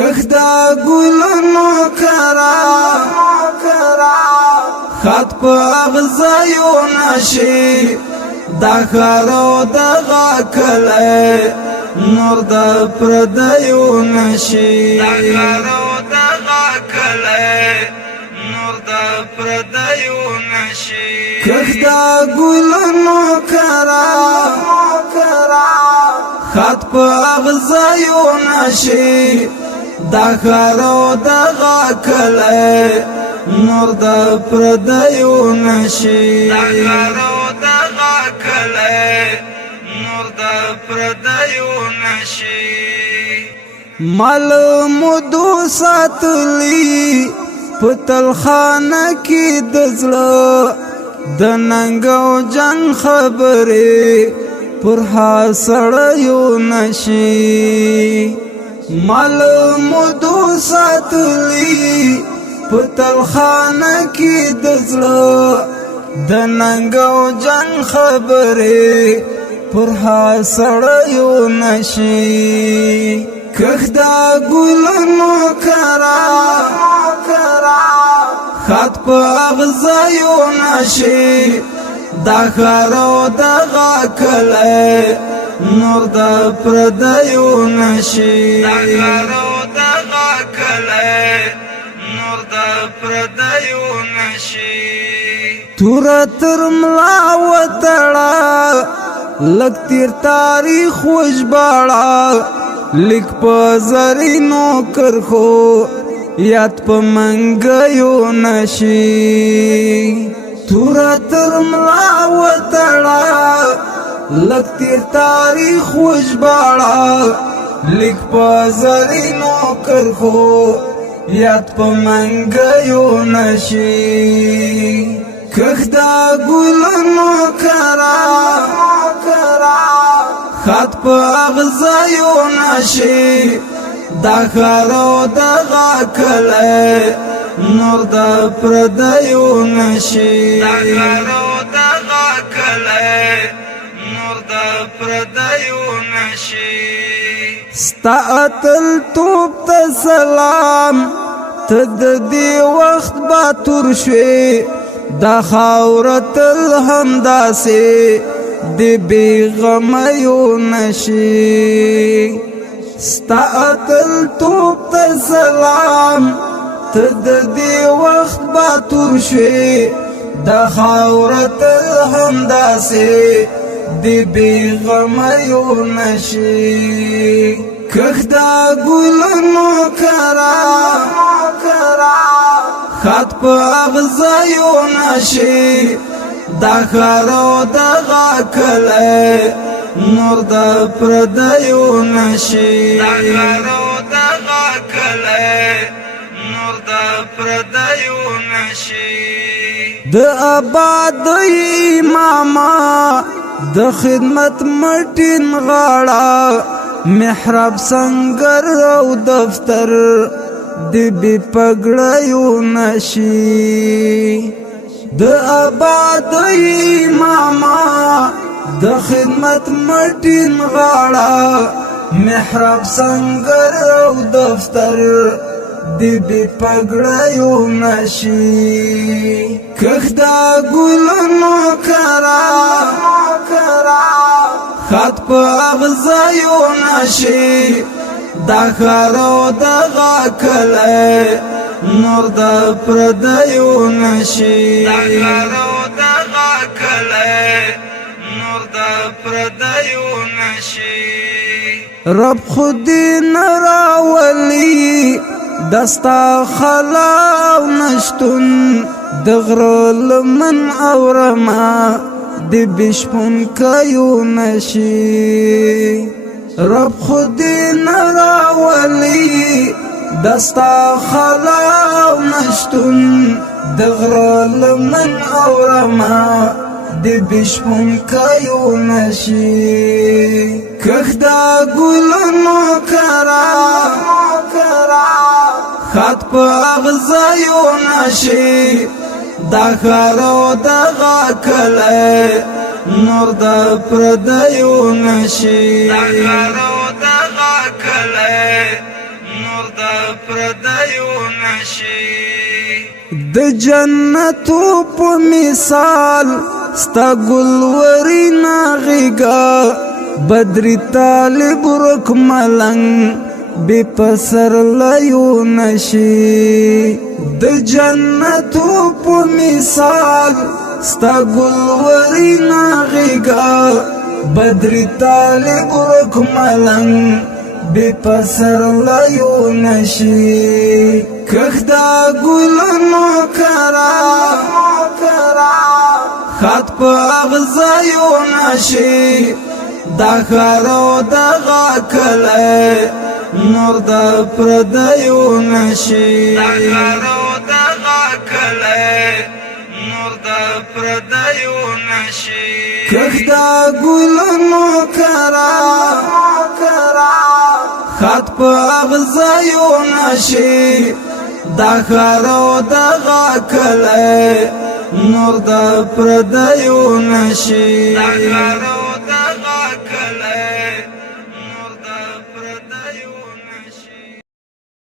کخدا ګلونو کرا خط په اغزایو نشي دا خارو دغه کله نور د پردیو نشي دا خارو دغه کله نور د پردیو نشي کخدا ګلونو کرا خط په اغزایو نشي دا خارو دغه کله نور د پردیو نشي دا خارو دغه کله نور د پردیو نشي مال مودو ساتلی پتل خانه کی دزړه د ننګو جنگ خبره پر حاصړیو نشي مال مودو ساتلی پتل خانه کی دزړه د ننګو جنگ خبره پر حاصړیو نشي کخدا ګلونو کرا خط په اغزایو نشي دا خارو دغه کله نور د پردیو نشي دا خارو دغه کله نور د پردیو نشي تور تر ملا وتړه لک تیر تاریخ وجباړه لیک په زرینو کرخو یاد په منګیو نشي تور تر ملا وتړه لک تیر تاریخ وجباړه لیک په زرینو کرخو یاد په منګیو نشي کخدا ګلونو کرا خط په اغزایو نشي دا خارو دغه کله نور د پردیو نشي دا خارو دغه کله نور د پردیو نشي ستا اتل توب ته سلام ته د دې وخت با تور شوې دا خاوره تل همداسې د بېغمیو نشي ستا اتل توب ته سلام ته د دې وخت با تور شوې دا خاوره تل همداسې د بېغمیو نشي کخدا ګلونو کرا خط په اغزایو نشي دا خارو دغه کله نور د پردیو نشي دا خارو دغه کله نور د پردیو نشي د آباد اماما د خدمت مټین غاړه محراب سنگر او دفتر د بی پګړیو نشي د آباد اماما د خدمت مټین غاړه محراب سنگر او دفتر د بی پګړیو نشي کخدا ګلونو کرا خط په اغزایو نشي دا خارو دغه کله نور د پردیو نشي دا خارو دغه کله نور د پردیو نشي رب خودی نراولی دستا خلاو نشتون دغرو لمن اورما دی بشپون کیو نشی رب خودی نراولی دستا خلاو نشتون دغرو لمن اورما دی بشپون کیو نشی کخدا ګلونو کرا خط په اغزایو نشي دا خارو دغه کله نور د پردیو نشي دا خارو دغه کله نور د د پردیو نشي د جنتو په مثال ستا ګلوري ناغیګا بدری طالب رک ملنګ بے پسر لیو نشی د جنتو په مثال ستا گلوری ناغیگا بدری طالب رک ملنگ بے پسر لیو نشی کخدا گلنو کرا خط پا اغزایو نشی دا خارو دا غاکلے نور دا پردیو نشی دا خارو دا غاکلے نور دا پردیو نشی کخدا گلنو کرا خط پا اغزایو نشی دا خارو دا غاکلے نور دا پردیو نشی